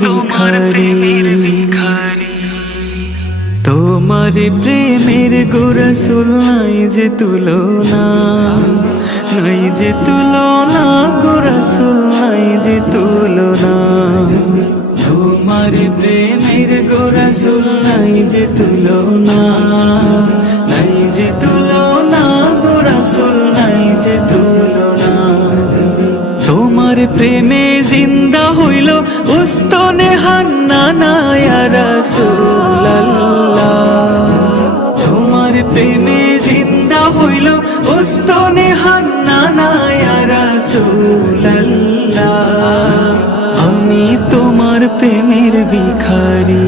ভিখারি। তোমার প্রেমের গোরসুল নাই যে তুলনা, নাই যে তুলনা, গোরসুল নাই যে তুলনা। তোমার প্রেমের গোরসুল নাই যে তুলনা, নাই যে তুলনা, গোরসুল নাই যে তুলনা। তোমার প্রেমে জিন্দা রাসূলুল্লাহ। তোমার প্রেমে জিন্দা হইল হুস্তনে হান্না নায়া রাসূলুল্লাহ। আমি তোমার প্রেমের ভিখারি।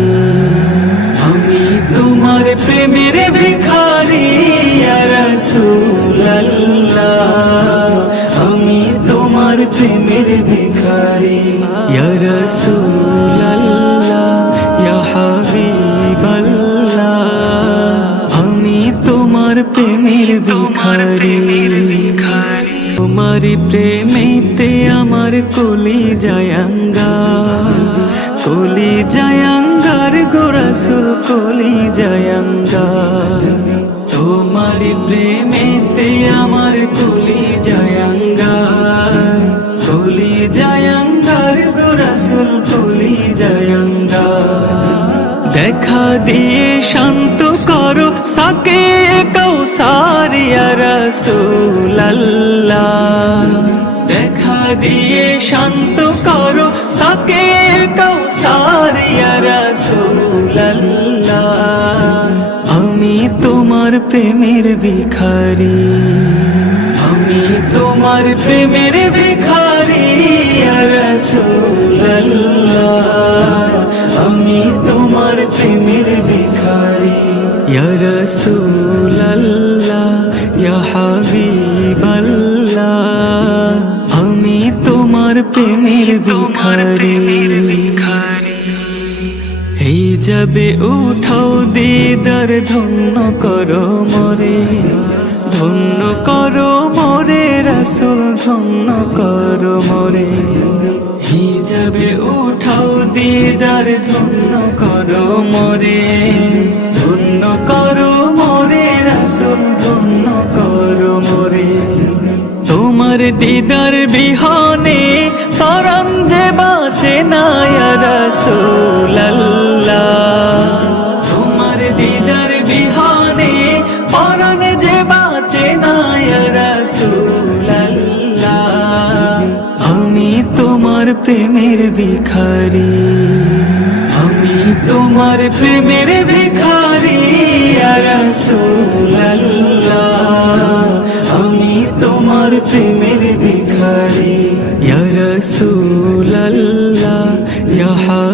ইয়া রাসূলুল্লাহ ইয়া হাবিবাল্লাহ আমি তোমার প্রেমের ভিখারি। প্রেমেতে আমার কলি জায়াঙ্গা কলি জায়াঙ্গার গোরাসুল কলি জায়াঙ্গা তোমার প্রেমেতে আমার কলি জায়াঙ্গা কলি জায়াঙ্গার গোরাসুল কলি জায়াঙ্গা দেখা দিয়ে শান্ত করো সাকে কৌসারিয়া রসুল্লাহ দেখা দিয়ে শান্ত করো সাকে কৌসারিয়া রসুল্লাহ আমি তোমার প্রেমের ভিখারি। আমি তোমার প্রেমের ভিখারি ইয়া রাসূলুল্লাহ ইয়া হাবিবাল্লাহ আমি তোমার প্রেমের ভিখারি। এই যাবে উঠাও দিদার ধন্য করো মরে। ধন্য করো মরে রাসুল ধন্য করো মরে। হিজাবে উঠাও দিদার ধন্য করো মরে। দিদার বিহনে পরম যে বাঁচে না রসুল্লাহ তোমার দিদার বিহনে পরম যে বাঁচে না রসুল্লাহ আমি তোমার প্রেমের ভিখারি, আমি তোমার প্রেমের ভিখারি রসুল্লাহ ইয়া